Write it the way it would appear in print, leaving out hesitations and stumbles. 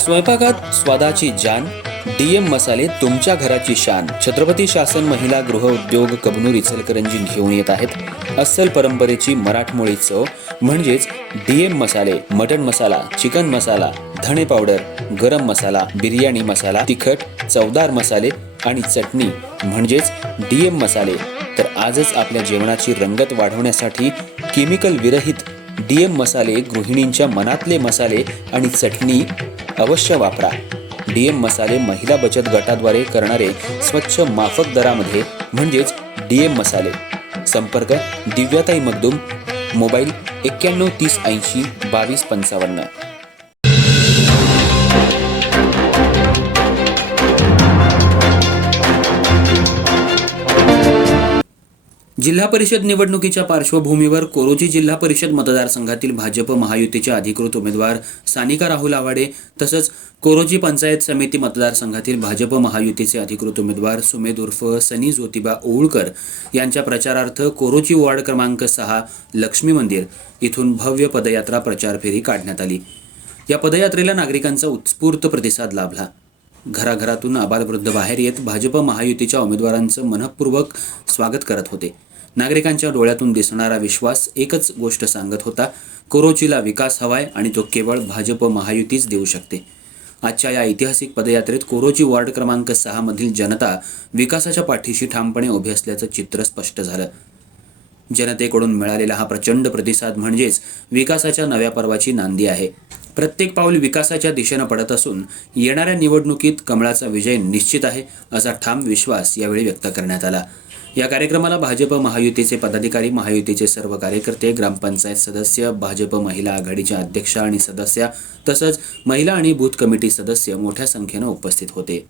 स्वयंपाकात स्वादाची जान, डीएम मसाले तुमच्या घराची शान. छत्रपती शासन महिला गृह उद्योग कबनूर इचलकरंजी घेऊन येत आहेत अस्सल परंपरेची मराठमोळी चव म्हणजेच डीएम मसाले. मटन मसाला, चिकन मसाला, धणे पावडर, गरम मसाला, बिर्याणी मसाला, तिखट चवदार मसाले आणि चटणी म्हणजेच डीएम मसाले. तर आजच आपल्या जेवणाची रंगत वाढवण्यासाठी केमिकल विरहित डीएम मसाले, गृहिणींच्या मनातले मसाले आणि चटणी अवश्य वापरा. डीएम मसाले महिला बचत गटाद्वारे करणारे स्वच्छ माफक दरामध्ये म्हणजेच डीएम मसाले. संपर्क दिव्याताई मगदूम, मोबाईल 91 30 80 22 55. जिल्हा परिषद निवडणुकीच्या पार्श्वभूमीवर कोरोची जिल्हा परिषद मतदारसंघातील भाजप महायुतीचे अधिकृत उमेदवार सानिका राहुल आवाडे तसंच कोरोची पंचायत समिती मतदारसंघातील भाजप महायुतीचे अधिकृत उमेदवार सुमेध उर्फ सनी ज्योतिबा ओळकर यांच्या प्रचारार्थ कोरोची वॉर्ड क्रमांक 6 लक्ष्मी मंदिर इथून भव्य पदयात्रा प्रचार फेरी काढण्यात आली. या पदयात्रेला नागरिकांचा उत्स्फूर्त प्रतिसाद लाभला. घराघरातून आबालवृद्ध बाहेर येत भाजप महायुतीच्या उमेदवारांचं मनःपूर्वक स्वागत करत होते. नागरिकांच्या डोळ्यातून दिसणारा विश्वास एकच गोष्ट सांगत होता, कोरोचीला विकास हवाय आणि तो केवळ भाजप महायुतीच देऊ शकते. आजच्या या ऐतिहासिक पदयात्रेत कोरोची वॉर्ड क्रमांक 6 मधील जनता विकासाच्या पाठीशी ठामपणे उभी असल्याचं चित्र स्पष्ट झालं. जनतेकडून मिळालेला हा प्रचंड प्रतिसाद म्हणजेच विकासाच्या नव्या पर्वाची नांदी आहे. प्रत्येक पाऊल विकासाच्या दिशेनं पडत असून येणाऱ्या निवडणुकीत कमळाचा विजय निश्चित आहे असा ठाम विश्वास यावेळी व्यक्त करण्यात आला. या कार्यक्रमाला भाजप महायुतीचे पदाधिकारी, महायुतीचे सर्व कार्यकर्ते, ग्रामपंचायत सदस्य, भाजप महिला आघाडीच्या अध्यक्षा आणि सदस्या तसंच महिला आणि बूथ कमिटी सदस्य मोठ्या संख्येनं उपस्थित होते.